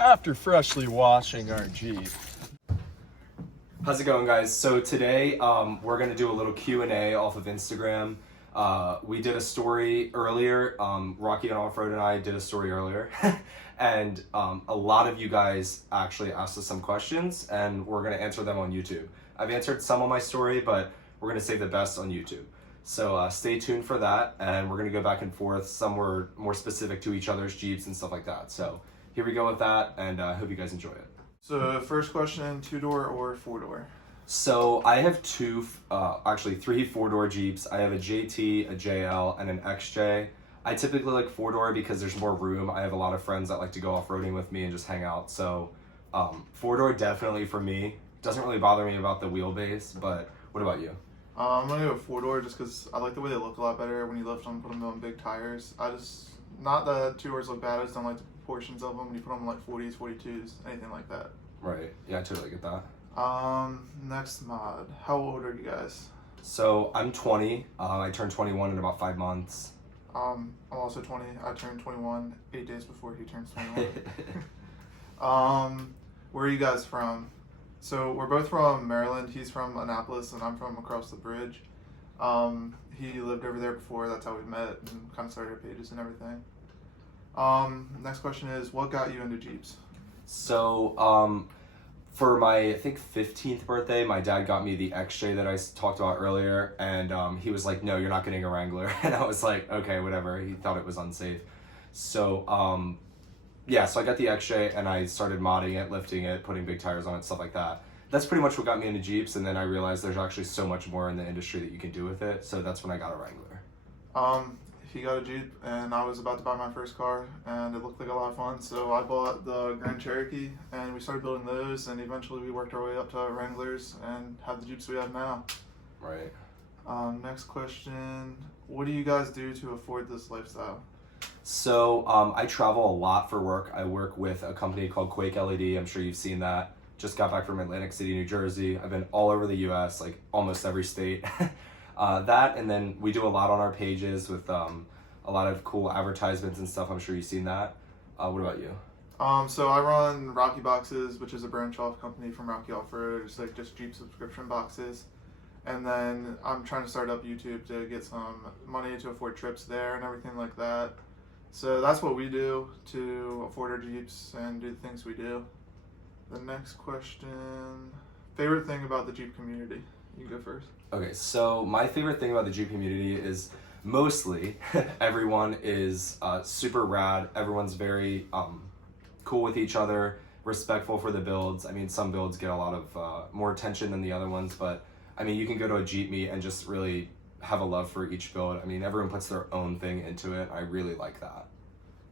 after freshly washing our Jeep. How's it going, guys? So today we're gonna do a little Q&A off of Instagram. We did a story earlier. Rocky and Offroad and I did a story earlier, and a lot of you guys actually asked us some questions, and we're gonna answer them on YouTube. I've answered some on my story, but we're gonna save the best on YouTube. So stay tuned for that, and we're gonna go back and forth. Some were more specific to each other's Jeeps and stuff like that. So here we go with that, and I hope you guys enjoy it. So first question, 2-door or 4-door? So I have actually three 4-door Jeeps. I have a JT, a JL, and an XJ. I typically like 4-door because there's more room. I have a lot of friends that like to go off-roading with me and just hang out. So 4-door definitely for me. Doesn't really bother me about the wheelbase, but what about you? I'm gonna go 4-door just because I like the way they look a lot better when you lift them, put them on big tires. Not that 2-doors look bad, I just don't like the proportions of them when you put them like 40s, 42s, anything like that. Right, yeah, I totally get that. Next mod. How old are you guys? So I'm 20. I turned 21 in about 5 months. I'm also 20. I turned 21 8 days before he turns 21. Where are you guys from? So we're both from Maryland. He's from Annapolis and I'm from across the bridge. He lived over there before. That's how we met and kind of started our pages and everything. Next question is, what got you into Jeeps? So for my, I think, 15th birthday, my dad got me the XJ that I talked about earlier, and he was like, no, you're not getting a Wrangler. And I was like, okay, whatever. He thought it was unsafe. So yeah, so I got the XJ and I started modding it, lifting it, putting big tires on it, stuff like that. That's pretty much what got me into Jeeps, and then I realized there's actually so much more in the industry that you can do with it, so that's when I got a Wrangler. He got a Jeep and I was about to buy my first car and it looked like a lot of fun, so I bought the Grand Cherokee and we started building those, and eventually we worked our way up to Wranglers and have the Jeeps we have now. Right. Next question, what do you guys do to afford this lifestyle? So I travel a lot for work. I work with a company called Quake LED. I'm sure you've seen that. Just got back from Atlantic City, New Jersey. I've been all over the US, like almost every state. That, and then we do a lot on our pages with a lot of cool advertisements and stuff. I'm sure you've seen that. What about you? So I run Rocky Boxes, which is a branch off company from Rocky Offroad. It's like just Jeep subscription boxes. And then I'm trying to start up YouTube to get some money to afford trips there and everything like that. So that's what we do to afford our Jeeps and do the things we do. The next question, favorite thing about the Jeep community? You can go first. Okay, so my favorite thing about the Jeep community is mostly everyone is super rad. Everyone's very cool with each other, respectful for the builds. I mean, some builds get a lot of more attention than the other ones, but I mean, you can go to a Jeep meet and just really have a love for each build. I mean, everyone puts their own thing into it. I really like that.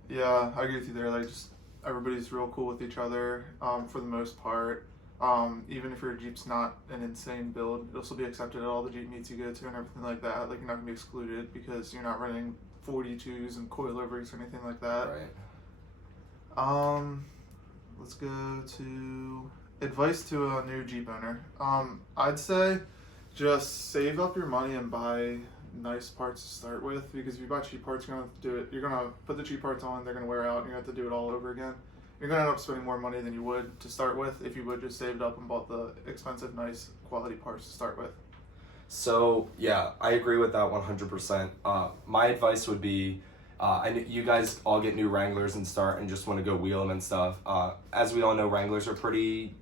Yeah, I agree with you there. Like, just everybody's real cool with each other for the most part. Even if your Jeep's not an insane build, it'll still be accepted at all the Jeep meets you go to and everything like that. Like, you're not gonna be excluded because you're not running 42s and coilovers or anything like that. Right. Let's go to advice to a new Jeep owner. I'd say just save up your money and buy nice parts to start with, because if you buy cheap parts, you're gonna have to do it. You're gonna put the cheap parts on, they're gonna wear out, and you're gonna have to do it all over again. You're gonna end up spending more money than you would to start with if you would just saved up and bought the expensive, nice quality parts to start with. So yeah, I agree with that 100%. My advice would be, you guys all get new Wranglers and start and just want to go wheel them and stuff. As we all know, Wranglers are pretty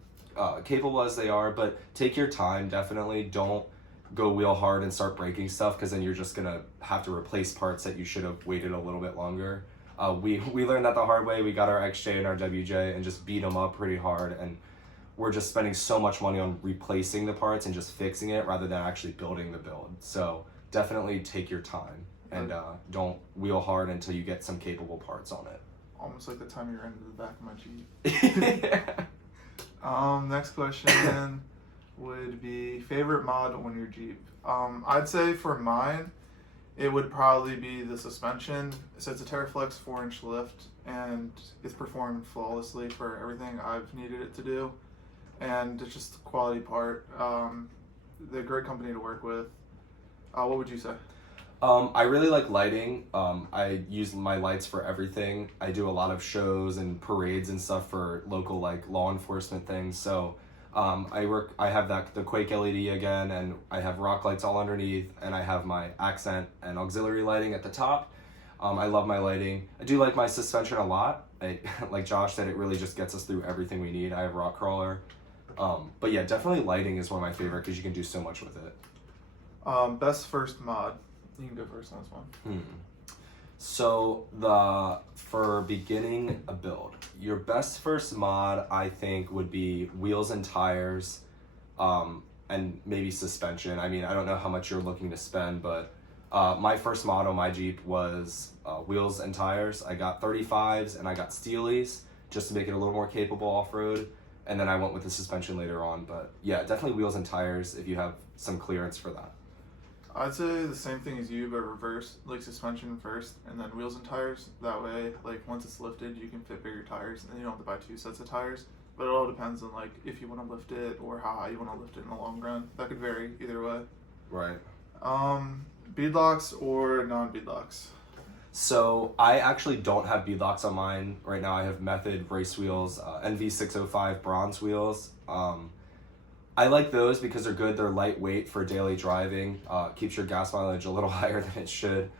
capable as they are, but take your time. Definitely don't go wheel hard and start breaking stuff, because then you're just gonna have to replace parts that you should have waited a little bit longer. We learned that the hard way. We got our XJ and our WJ and just beat them up pretty hard, and we're just spending so much money on replacing the parts and just fixing it rather than actually building the build. So definitely take your time and don't wheel hard until you get some capable parts on it. Almost like the time you ran into the back of my Jeep. Next question would be favorite mod on your Jeep. I'd say for mine, it would probably be the suspension. So it's a TerraFlex 4-inch lift, and it's performed flawlessly for everything I've needed it to do. And it's just a quality part. They're a great company to work with. What would you say? I really like lighting. I use my lights for everything. I do a lot of shows and parades and stuff for local like law enforcement things. So I have the Quake LED again, and I have rock lights all underneath, and I have my accent and auxiliary lighting at the top. I love my lighting. I do like my suspension a lot. Like Josh said, it really just gets us through everything we need. I have rock crawler. But yeah, definitely lighting is one of my favorite because you can do so much with it. Best first mod. You can go first on this one. So for beginning a build, your best first mod I think would be wheels and tires, and maybe suspension. I mean, I don't know how much you're looking to spend, but my first mod on my Jeep was wheels and tires. I got 35s and I got Steelies just to make it a little more capable off-road, and then I went with the suspension later on. But yeah, definitely wheels and tires if you have some clearance for that. I'd say the same thing as you, but reverse, like suspension first, and then wheels and tires. That way, like once it's lifted, you can fit bigger tires, and you don't have to buy 2 sets of tires. But it all depends on like if you want to lift it or how high you want to lift it in the long run. That could vary either way. Right. Beadlocks or non-beadlocks? So I actually don't have beadlocks on mine right now. I have Method race wheels, NV605 bronze wheels. I like those because they're good. They're lightweight for daily driving. Keeps your gas mileage a little higher than it should,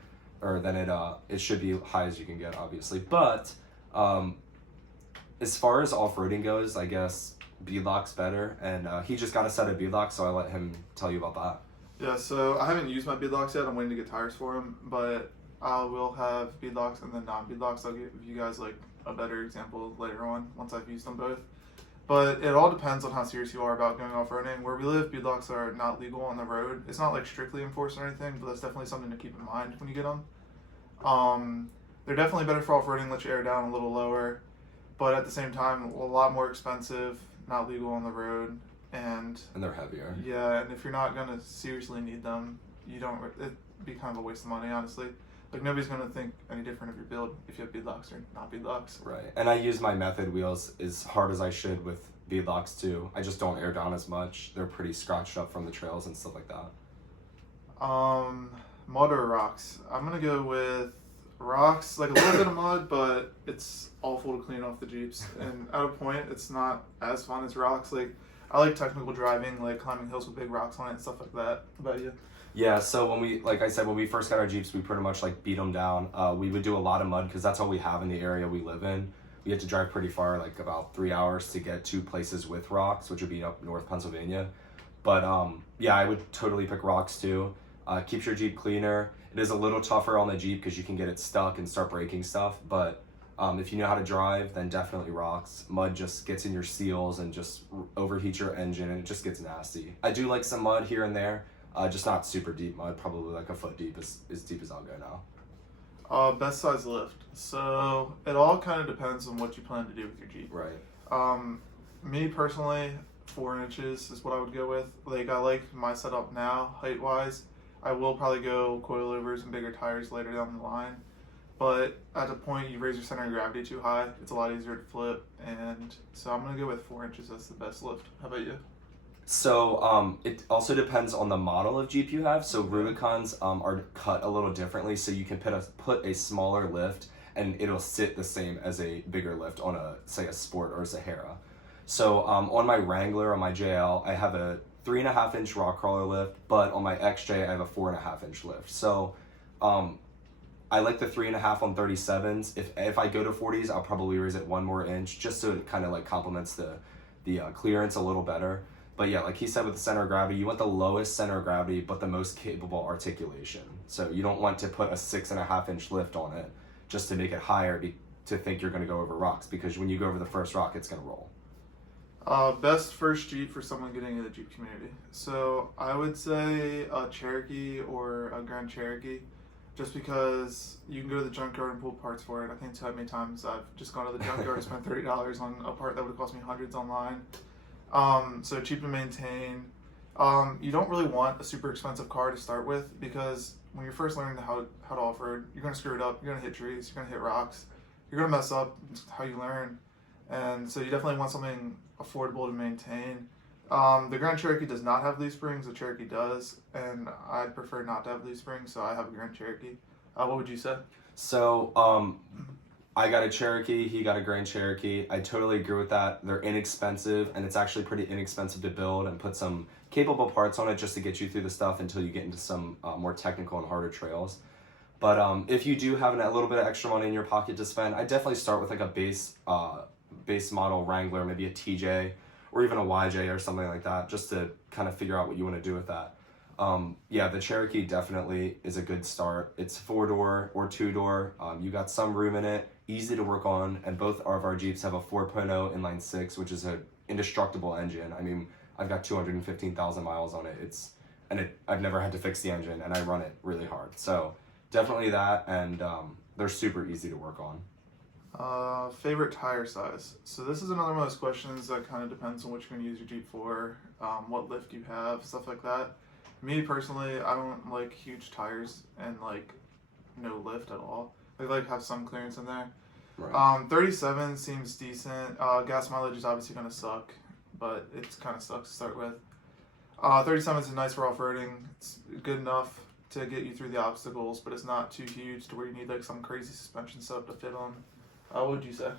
or than it should be high as you can get, obviously. But as far as off-roading goes, I guess beadlocks better. And he just got a set of beadlocks, so I let him tell you about that. Yeah, so I haven't used my beadlocks yet. I'm waiting to get tires for them, but I will have beadlocks and then non-beadlocks. I'll give you guys like a better example later on once I've used them both. But it all depends on how serious you are about going off-roading. Where we live, beadlocks are not legal on the road. It's not like strictly enforced or anything, but that's definitely something to keep in mind when you get them. They're definitely better for off-roading, let you air down a little lower, but at the same time, a lot more expensive, not legal on the road, and they're heavier. Yeah, and if you're not gonna seriously need them, it'd be kind of a waste of money, honestly. Like nobody's gonna think any different of your build if you have beadlocks or not beadlocks. Right, and I use my Method wheels as hard as I should with beadlocks too. I just don't air down as much. They're pretty scratched up from the trails and stuff like that. Mud or rocks? I'm gonna go with rocks. Like a little bit of mud, but it's awful to clean off the Jeeps. And at a point, it's not as fun as rocks. Like I like technical driving, like climbing hills with big rocks on it and stuff like that. But yeah. Yeah, so like I said, when we first got our Jeeps, we pretty much like beat them down. We would do a lot of mud because that's all we have in the area we live in. We had to drive pretty far, like about 3 hours to get to places with rocks, which would be up north Pennsylvania. But yeah, I would totally pick rocks too. Keeps your Jeep cleaner. It is a little tougher on the Jeep because you can get it stuck and start breaking stuff. But if you know how to drive, then definitely rocks. Mud just gets in your seals and just overheats your engine, and it just gets nasty. I do like some mud here and there. Just not super deep mud, probably like a foot deep, as deep as I'll go now. Best size lift. So it all kind of depends on what you plan to do with your Jeep. Right. Me personally, 4 inches is what I would go with. Like I like my setup now, height wise. I will probably go coilovers and bigger tires later down the line. But at the point you raise your center of gravity too high, it's a lot easier to flip. And so I'm gonna go with 4 inches. That's the best lift. How about you? So it also depends on the model of Jeep you have. So Rubicons are cut a little differently, so you can put a smaller lift and it'll sit the same as a bigger lift on say a Sport or a Sahara. So on my Wrangler, on my JL, I have a 3.5-inch rock crawler lift, but on my XJ I have a 4.5-inch lift. So I like the 3.5 on 37s. If I go to 40s, I'll probably raise it 1 more inch just so it kind of like complements the clearance a little better. But yeah, like he said with the center of gravity, you want the lowest center of gravity, but the most capable articulation. So you don't want to put a 6.5-inch lift on it just to make it higher to think you're going to go over rocks, because when you go over the first rock, it's going to roll. Best first Jeep for someone getting into the Jeep community. So I would say a Cherokee or a Grand Cherokee, just because you can go to the junkyard and pull parts for it. I can't tell you how many times I've just gone to the junkyard and spent $30 on a part that would have cost me hundreds online. So cheap to maintain. You don't really want a super expensive car to start with, because when you're first learning how to off-road, you're going to screw it up, you're going to hit trees, you're going to hit rocks, you're going to mess up. It's how you learn. And so you definitely want something affordable to maintain The Grand Cherokee does not have leaf springs. The Cherokee does, and I'd prefer not to have leaf springs, so I have a Grand Cherokee. What would you say? So, I got a Cherokee, he got a Grand Cherokee. I totally agree with that. They're inexpensive, and it's actually pretty inexpensive to build and put some capable parts on it just to get you through the stuff until you get into some more technical and harder trails. But if you do have a little bit of extra money in your pocket to spend, I definitely start with like a base model Wrangler, maybe a TJ, or even a YJ or something like that, just to kind of figure out what you want to do with that. Yeah, the Cherokee definitely is a good start. It's 4-door or 2-door. You got some room in it, easy to work on, and both of our Jeeps have a 4.0 inline 6, which is an indestructible engine. I mean, I've got 215,000 miles on it. I've never had to fix the engine, and I run it really hard. So definitely that, and they're super easy to work on. Favorite tire size. So this is another one of those questions that kind of depends on what you're going to use your Jeep for, what lift you have, stuff like that. Me personally, I don't like huge tires and like no lift at all. I like have some clearance in there. Right. 37 seems decent. Gas mileage is obviously going to suck, but it kind of sucks to start with. 37 is nice for off-roading. It's good enough to get you through the obstacles, but it's not too huge to where you need like some crazy suspension stuff to fit on. What would you say?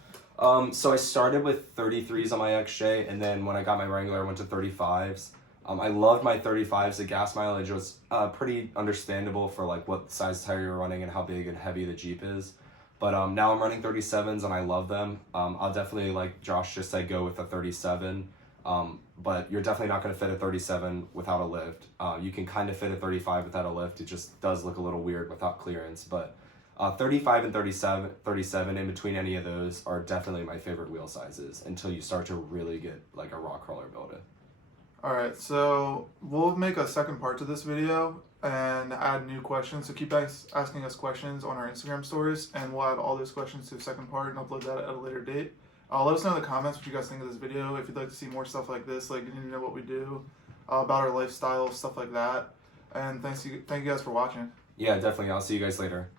So I started with 33s on my XJ, and then when I got my Wrangler, I went to 35s. I loved my 35s. The gas mileage was pretty understandable for like what size tire you're running and how big and heavy the Jeep is. But now I'm running 37s and I love them. I'll definitely, like Josh just said, go with a 37. But you're definitely not going to fit a 37 without a lift. You can kind of fit a 35 without a lift. It just does look a little weird without clearance. But 35 and 37 in between any of those are definitely my favorite wheel sizes until you start to really get like a rock crawler build. Alright, so we'll make a second part to this video and add new questions. So keep asking us questions on our Instagram stories, and we'll add all those questions to the second part and upload that at a later date. Let us know in the comments what you guys think of this video. If you'd like to see more stuff like this, like you need to know what we do, about our lifestyle, stuff like that. And thank you guys for watching. Yeah, definitely. I'll see you guys later.